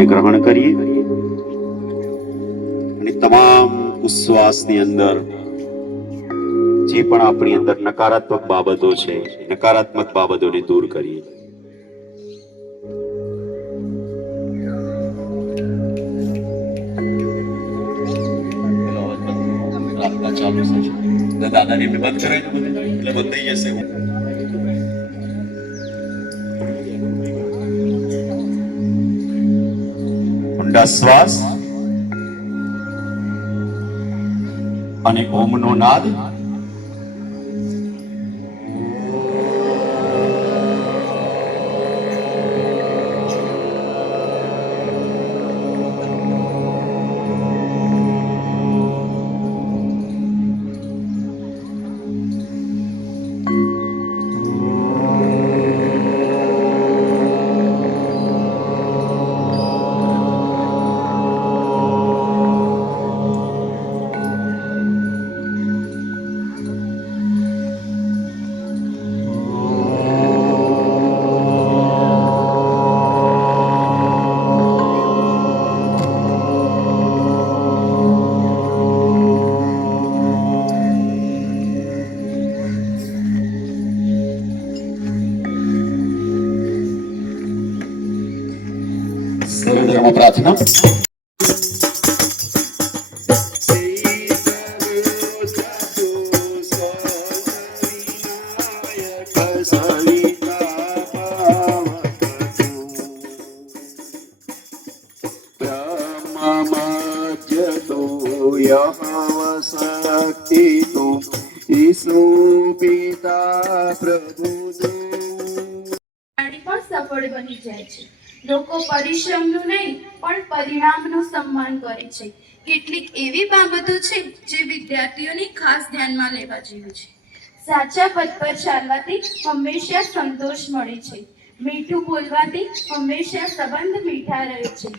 ભાવને ગ્રહણ કરીએ અને તમામ ઉશ્વાસની અંદર જે પણ આપણી અંદર નકારાત્મક બાબતો છે, નકારાત્મક બાબતોને દૂર કરીએ. ચાલુ છે દાદાને બંધ કરાવી દો એટલે બંધ થઈ જશે. ઊંડા શ્વાસ અને ઓમનો નાદ. સર્વધર્મ પ્રાર્થના. સફળ બની જાય છે. લોકો પરિશ્રમનું નહીં પણ પરિણામનું સન્માન કરે છે. કેટલીક એવી બાબતો છે જે વિદ્યાર્થીઓને ખાસ ધ્યાનમાં લેવા જેવી છે. સાચા પદ પર ચાલવાથી હંમેશા સંતોષ મળે છે. મીઠું બોલવાથી હંમેશા સંબંધ મીઠા રહે છે.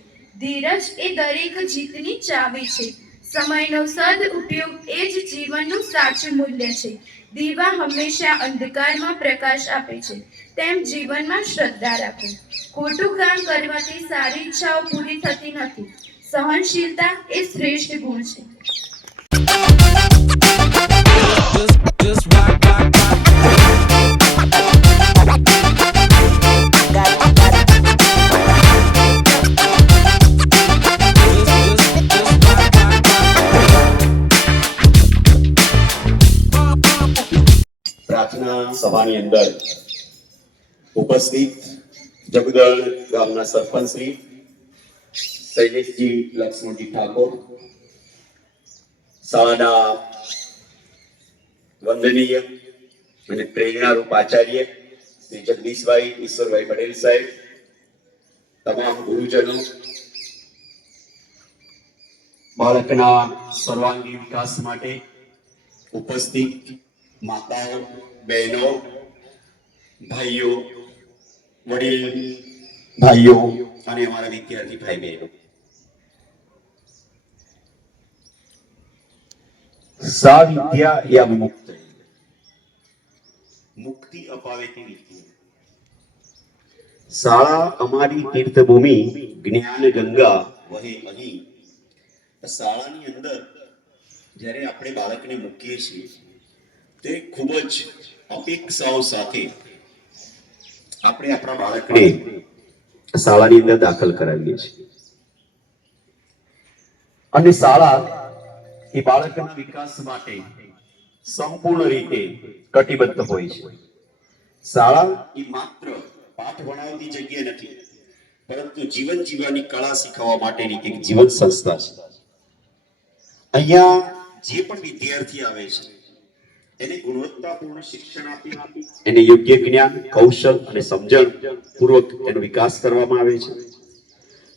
ધીરજ એ દરેક જીતની ચાવી છે. સમયનો સદઉપયોગ એ જ જીવનનું સાચું મૂલ્ય છે. દીવા હંમેશા અંધકારમાં પ્રકાશ આપે છે, તેમ જીવનમાં શ્રદ્ધા રાખો. ખોટું કામ કરવાથી સારી ઈચ્છાઓ પૂરી થતી નથી. સહનશીલતા એ શ્રેષ્ઠ ગુણ છે. પ્રાર્થના સભાની અંદર ઉપસ્થિત જગદળ ગામના સરપંચ શ્રી શૈલેષજી લક્ષ્મણજી ઠાકોર, શાળાના વંદનીય અને પ્રેરણારૂપ આચાર્ય શ્રી જગદીશભાઈ ઈશ્વરભાઈ પટેલ સાહેબ, તમામ ગુરુજનો, બાળકના સર્વાંગી વિકાસ માટે ઉપસ્થિત માતાઓ, બહેનો, ભાઈઓ, વડીલ ભાઈઓ અને અમારા વિદ્યાર્થી ભાઈ બહેનો, સા વિદ્યા યા મુક્ત, મુક્તિ અપાવે તે વિદ્યા. શાળા અમારી તીર્થભૂમિ, જ્ઞાન ગંગા વહે અહીં. શાળાની અંદર જ્યારે આપણે બાળકને મૂકીએ છીએ તે ખૂબ જ અપેક્ષાઓ સાથે આપણે આપણા બાળકને શાળાની અંદર દાખલ કરાવીએ છીએ અને શાળા એ બાળકના વિકાસ માટે સંપૂર્ણ રીતે કટિબદ્ધ હોય છે. શાળા એ માત્ર પાઠ ભણાવતી જગ્યા નથી, પરંતુ જીવન જીવવાની કળા શીખવવા માટેની એક જીવન સંસ્થા છે. અહીંયા જે પણ વિદ્યાર્થી આવે છે એને ગુણવત્તાપૂર્ણ શિક્ષણ આપી એને યોગ્ય જ્ઞાન, કૌશલ અને સમજણ પૂર્વક તેનો વિકાસ કરવામાં આવે છે.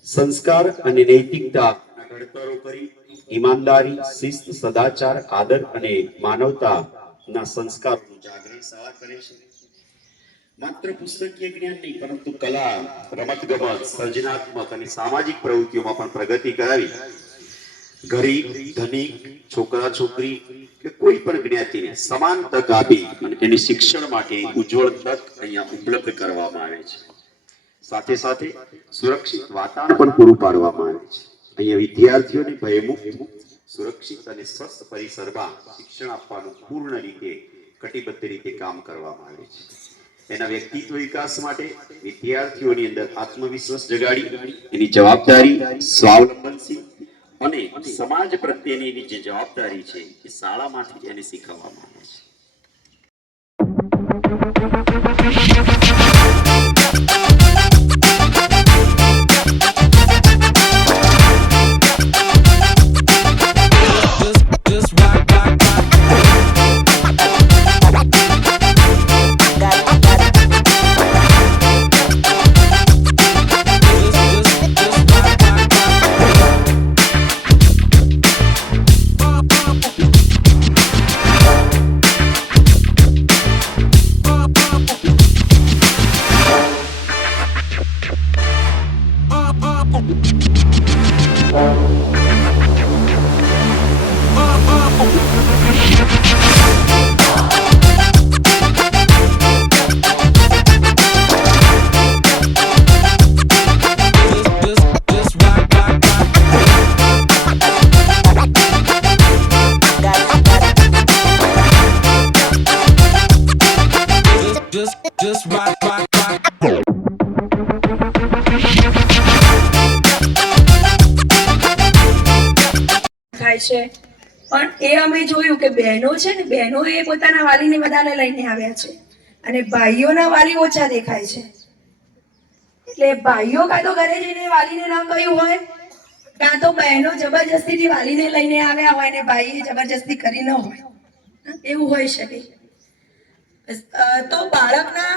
સંસ્કાર અને નૈતિકતાના ઘડતરો કરી ઈમાનદારી, શિસ્ત, સદાચાર, આદર અને માનવતાના સંસ્કારોનું જાગરણ શાળા કરે છે. માત્ર પુસ્તકીય જ્ઞાન નહીં, પરંતુ કલા, રમતગમત, સર્જનાત્મક અને સામાજિક પ્રવૃત્તિઓમાં પણ પ્રગતિ કરાવી ગરીબ, ધનિક, છોકરા છોકરી કે કોઈ પણ જ્ઞાતિને સમાન તક આપી અને તેની શિક્ષણ માટે ઉજ્જવળ તક અહીંયા ઉપલબ્ધ કરવામાં આવે છે. સાથે સાથે સુરક્ષિત વાતાવરણ પણ પૂરું પાડવામાં આવે છે. અહીંયા વિદ્યાર્થીઓને ભયમુક્ત, સુરક્ષિત અને સ્વસ્થ પરિસરમાં શિક્ષણ આપવાનું પૂર્ણ રીતે કટિબદ્ધ રીતે કામ કરવામાં આવે છે. એના વ્યક્તિત્વ વિકાસ માટે વિદ્યાર્થીઓની અંદર આત્મવિશ્વાસ જગાડી એની જવાબદારી, સ્વાવલંબનશીલ અને સમાજ પ્રત્યેની એની જે જવાબદારી છે એ શાળામાંથી એને શીખવવામાં આવે છે. Just rock, rock, rock. થાય છે પણ એ અમે જોયું કે બહેનો છે ને, બહેનો એ પોતાના વાલીને બધાને લઈને આવ્યા છે અને ભાઈઓના વાલી ઓછા દેખાય છે. એટલે ભાઈઓ કાં તો ઘરે જઈને વાલીને ન કહ્યું હોય, કાં તો બહેનો જબરજસ્તીથી વાલીને લઈને આવ્યા હોય ને ભાઈએ જબરજસ્તી કરી ન હોય, એવું હોઈ શકે. તો બાળકના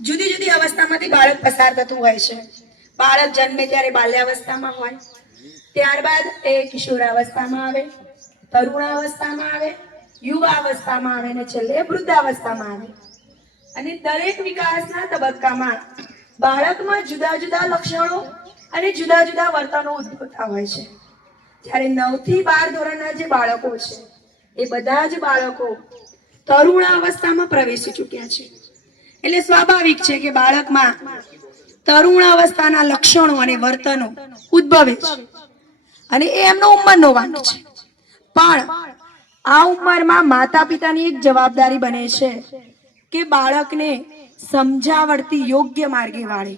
જુદી જુદી અવસ્થામાંથી બાળક પસાર થતું હોય છે. બાળક જન્મે ત્યારે બાલ્યાવસ્થામાં હોય, ત્યારબાદ એ કિશોરાવસ્થામાં આવે, તરુણાવસ્થામાં આવે, યુવાવસ્થામાં આવે અને છેલ્લે વૃદ્ધાવસ્થામાં આવે. અને દરેક વિકાસના તબક્કામાં બાળકમાં જુદા જુદા લક્ષણો અને જુદા જુદા વર્તનો ઉદ્ભવતા હોય છે. જ્યારે 9 થી 12 ધોરણના જે બાળકો છે એ બધા જ બાળકો તરુણાવસ્થામાં પ્રવેશી ચૂક્યા છે. એટલે સ્વાભાવિક છે કે બાળકમાં તરુણાવસ્થાના લક્ષણો અને વર્તનો ઉદ્ભવે છે અને એ એમનો ઉંમરનો વાંક છે. પણ આ ઉંમરમાં માતા પિતાની એક જવાબદારી બને છે કે બાળકને સમજાવડતી યોગ્ય માર્ગે વાળે.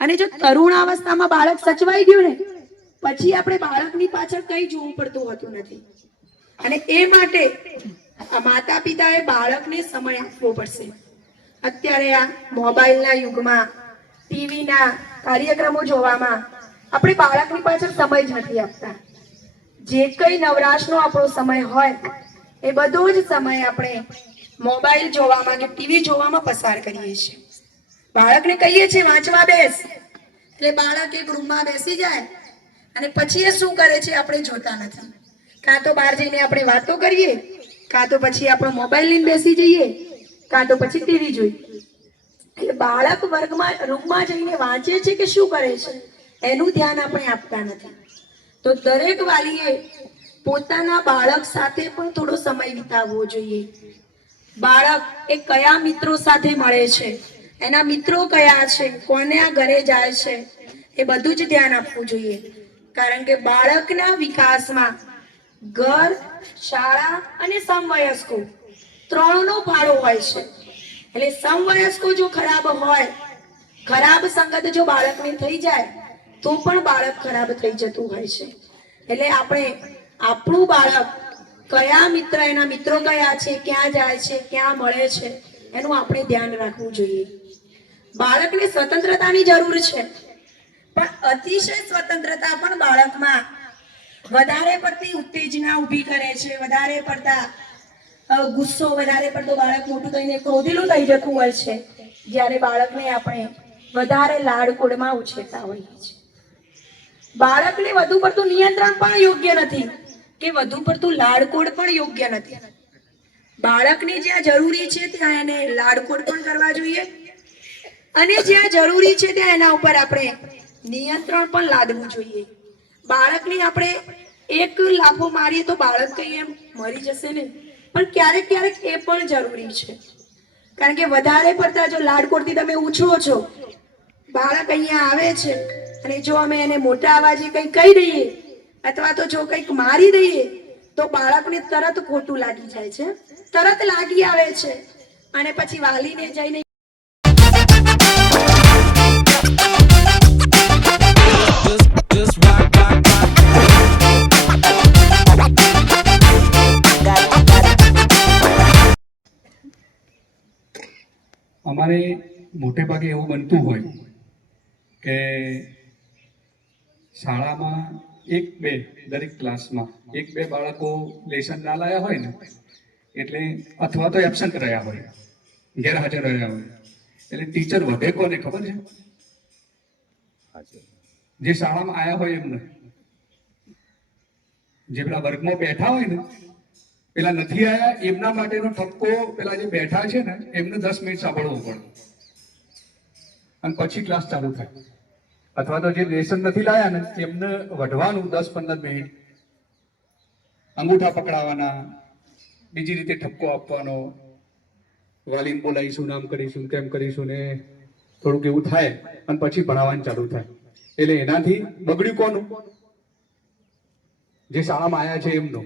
અને જો તરુણાવસ્થામાં બાળક સચવાઈ ગયું ને પછી આપણે બાળકની પાછળ કઈ જોવું પડતું હોતું નથી. અને એ માટે માતા પિતાએ બાળકને સમય આપવો પડશે. અત્યારે આ મોબાઈલના યુગમાં, ટીવીના કાર્યક્રમો જોવામાં આપણે બાળકની પાછળ સમય જ નથી આપતા. જે કઈ નવરાશનો આપણો સમય હોય એ બધો જ સમય આપણે મોબાઈલ જોવામાં કે ટીવી જોવામાં પસાર કરીએ છીએ. બાળકને કહીએ છીએ વાંચવા બેસ, એટલે બાળક એક રૂમમાં બેસી જાય અને પછી એ શું કરે છે આપણે જોતા નથી. કાં તો બહાર જઈને આપણે વાતો કરીએ, કાં તો પછી આપણો મોબાઈલ લઈને બેસી જઈએ, કાં તો પછી ટીવી જોઈએ. એટલે બાળક વર્ગમાં રૂમમાં જઈને વાંચે છે કે શું કરે છે એનું ધ્યાન આપણે આપતા નથી. તો દરેક વાલીએ પોતાના બાળક સાથે પણ થોડો સમય વિતાવવો જોઈએ. બાળક એ કયા મિત્રો સાથે મળે છે, એના મિત્રો કયા છે, કોના ઘરે જાય છે, એ બધું જ ધ્યાન આપવું જોઈએ. કારણ કે બાળકના વિકાસમાં ઘર, શાળા અને સમવયસ્કો ત્રણનો ફાળો હોય છે. એટલે સમવયસ્કો જો ખરાબ હોય, ખરાબ સંગત જો બાળકને થઈ જાય તો પણ બાળક ખરાબ થઈ જતું હોય છે. એટલે આપણે આપણું બાળક કયા મિત્ર, એના મિત્રો કયા છે, ક્યાં જાય છે, ક્યાં મળે છે, એનું આપણે ધ્યાન રાખવું જોઈએ. બાળકને સ્વતંત્રતાની જરૂર છે, પણ અતિશય સ્વતંત્રતા પણ બાળકમાં વધારે પડતી ઉત્તેજના ઊભી કરે છે. વધારે પડતા ગુસ્સો, વધારે પડતો બાળક મોટું થઈને ક્રોધીલું થઈ જતું હોય છે. જ્યારે બાળકને આપણે વધારે લાડકોડમાં ઉછેરતા હોઈએ છીએ. બાળકને વધુ પડતું નિયંત્રણ પણ યોગ્ય નથી કે વધુ પડતું લાડકોડ પણ યોગ્ય નથી. બાળકને જ્યાં જરૂરી છે ત્યાં એને લાડકોડ પણ કરવા જોઈએ અને જ્યાં જરૂરી છે ત્યાં એના ઉપર આપણે નિયંત્રણ પણ લાદવું જોઈએ. બાળકને આપણે એક લાફો મારીએ તો બાળક કઈ એમ મરી જશે ને, પણ ક્યારેક ક્યારેક એ પણ જરૂરી છે. કારણ કે વધારે પડતા જો લાડકોડથી તમે ઉછળો છો બાળક અહીંયા આવે છે અને જો અમે એને મોટા અવાજે કંઈ કહી દઈએ અથવા તો જો કંઈક મારી દઈએ તો બાળકને તરત ખોટું લાગી જાય છે, તરત લાગી આવે છે અને પછી વાલીને જઈને just rock, rock, rock. અમારે મોટે ભાગે એવું બનતું હોય કે શાળામાં એક બે દરેક ક્લાસમાં એક બે બાળકો લેસન ના લાયા હોય ને એટલે અથવા તો એબસન્ટ રહ્યા હોય, ગેરહાજર રહ્યા હોય, એટલે ટીચર વધે કોને ખબર છે? જે શાળામાં આયા હોય એમને, જે પેલા વર્ગમાં બેઠા હોય ને પેલા નથી આયા એમના માટેનો ઠપકો પેલા જે બેઠા છે ને એમને 10 મિનિટ સાંભળવું પડે અને પછી ક્લાસ ચાલુ થાય. અથવા તો જે લેસન નથી લાયા ને એમને વઢવાનું 10-15 મિનિટ, અંગૂઠા પકડાવાના, બીજી રીતે ઠપકો આપવાનો, વાલીને બોલાવીશું, નામ કરીશું, તેમ કરીશું ને થોડુંક એવું થાય અને પછી ભણાવવાનું ચાલુ થાય. એટલે એનાથી બગડ્યું કોનું? જે શાળામાં આયા છે એમનો.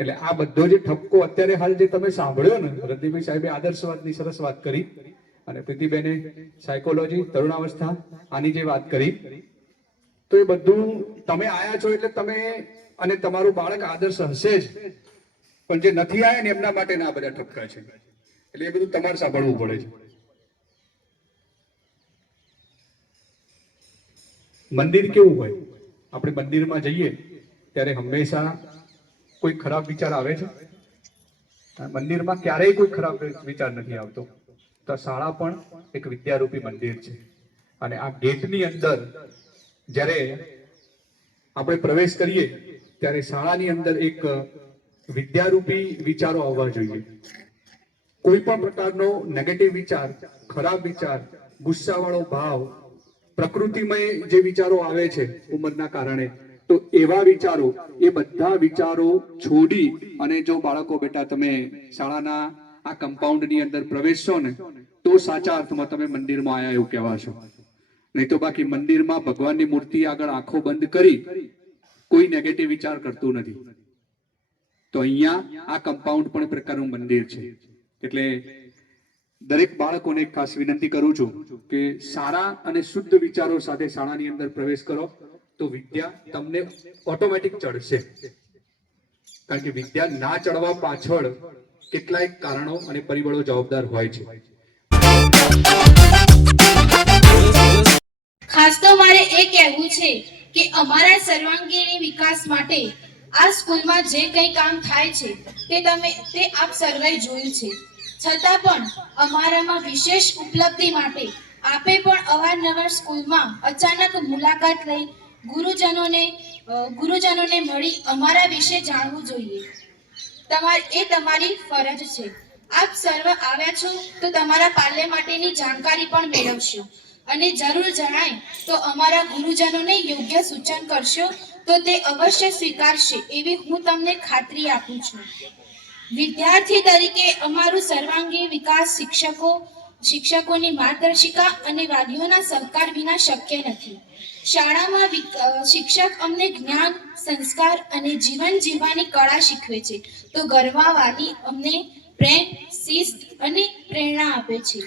એટલે આ બધો જે ઠપકો અત્યારે હાલ જે તમે સાંભળ્યો ને, રજનીભાઈ સાહેબે આદર્શવાદની સરસ વાત કરી અને પ્રીતિબેને સાયકોલોજી, તરુણાવસ્થા આની જે વાત કરી, તો એ બધું તમે આયા છો એટલે તમે અને તમારું બાળક આદર્શ હશે જ, પણ જે નથી આયા ને એમના માટે આ બધા ઠપકા છે. એટલે એ બધું તમારે સાંભળવું પડે છે. મંદિર કેવું હોય? આપણે મંદિરમાં જઈએ ત્યારે હંમેશા કોઈ ખરાબ વિચાર આવે છે? મંદિરમાં ક્યારેય કોઈ ખરાબ વિચાર નથી આવતો. તો શાળા પણ એક વિદ્યારૂપી મંદિર છે અને આ ગેટની અંદર જ્યારે આપણે પ્રવેશ કરીએ ત્યારે શાળાની અંદર એક વિદ્યારૂપી વિચારો આવવા જોઈએ. કોઈ પણ પ્રકારનો નેગેટિવ વિચાર, ખરાબ વિચાર, ગુસ્સાવાળો ભાવ, પ્રકૃતિમય જે વિચારો આવે છે ઉંમરના કારણે, તો એવા વિચારો, એ બધા વિચારો છોડી અને જો બાળકો બેટા તમે શાળાના આ કમ્પાઉન્ડની અંદર પ્રવેશશો ને તો સાચા અર્થમાં તમે મંદિરમાં આયા એવું કહેવાશો. નહીં તો બાકી મંદિરમાં ભગવાનની મૂર્તિ આગળ આંખો બંધ કરી કોઈ નેગેટિવ વિચાર કરતું નથી. તો અહીંયા આ કમ્પાઉન્ડ પણ એક પ્રકારનું મંદિર છે. એટલે દરેક બાળકોને એક ખાસ વિનંતી કરું છું કે સારા અને શુદ્ધ વિચારો સાથે શાળાની અંદર પ્રવેશ કરો તો વિદ્યા તમને ઓટોમેટિક ચડશે. કારણ કે વિદ્યા ના ચડવા પાછળ કેટલાય કારણો અને પરિબળો જવાબદાર હોય છે. ખાસ તો મારે એ કહેવું છે કે અમારા સર્વાંગીણ વિકાસ માટે આ સ્કૂલમાં જે કંઈ કામ થાય છે તે આપ સર્વે જોયું છે. છતાં પણ અમારામાં વિશેષ ઉપલબ્ધિ માટે આપે પણ અવારનવાર સ્કૂલમાં અચાનક મુલાકાત લઈ ગુરુજનોને મળી અમારા વિશે જાણવું જોઈએ. એ તમારી ફરજ છે. આપ સર્વ આવ્યા છો તો તમારા પાલ્ય માટેની જાણકારી પણ મેળવશો અને જરૂર જણાય તો અમારા ગુરુજનોને યોગ્ય સૂચન કરશો તો તે અવશ્ય સ્વીકારશે એવી હું તમને ખાતરી આપું છું. વિદ્યાર્થી તરીકે અમારું સર્વાંગી વિકાસ શિક્ષકોની માર્ગદર્શિકા અને વાલીઓના સહકાર વિના શક્ય નથી. શાળામાં શિક્ષક અમને જ્ઞાન, સંસ્કાર અને જીવન જીવવાની કળા શીખવે છે તો ઘરમાં વાલી અમને પ્રેમ, શિસ્ત અને પ્રેરણા આપે છે.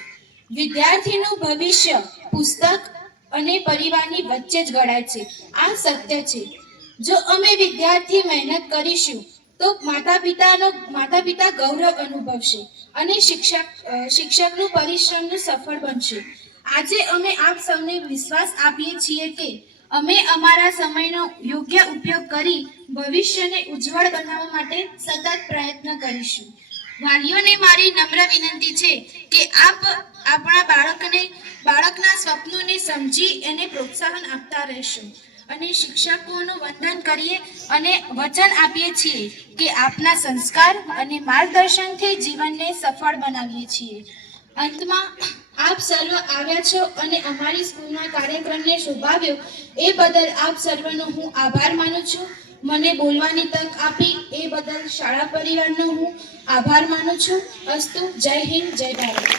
વિદ્યાર્થીનું ભવિષ્ય પુસ્તક અને પરિવારની વચ્ચે જ ઘડાય છે. આ સત્ય છે. જો અમે વિદ્યાર્થી મહેનત કરીશું તો માતા પિતા ગૌરવ અનુભવશે અને શિક્ષકનું પરિશ્રમનું સફળ બનશે. આજે અમે આપ સૌને વિશ્વાસ આપીએ છીએ કે અમે અમારા સમયનો યોગ્ય ઉપયોગ કરી ભવિષ્યને ઉજ્જવળ બનાવવા માટે સતત પ્રયત્ન કરીશું. વાલીઓને મારી નમ્ર વિનંતી છે કે આપ આપણા બાળકના સ્વપ્નોને સમજી એને પ્રોત્સાહન આપતા રહેશો અને શિક્ષકોનું વંદન કરીએ અને વચન આપીએ છીએ કે આપના સંસ્કાર અને માર્ગદર્શનથી જીવનને સફળ બનાવીએ છીએ. અંતમાં આપ સર્વ આવ્યા છો અને અમારી સ્કૂલના કાર્યક્રમને શોભાવ્યો એ બદલ આપ સર્વનો હું આભાર માનું છું. મને બોલવાની તક આપી એ બદલ શાળા પરિવારનો હું આભાર માનું છું. અસ્તુ. જય હિન્દ, જય ભારત.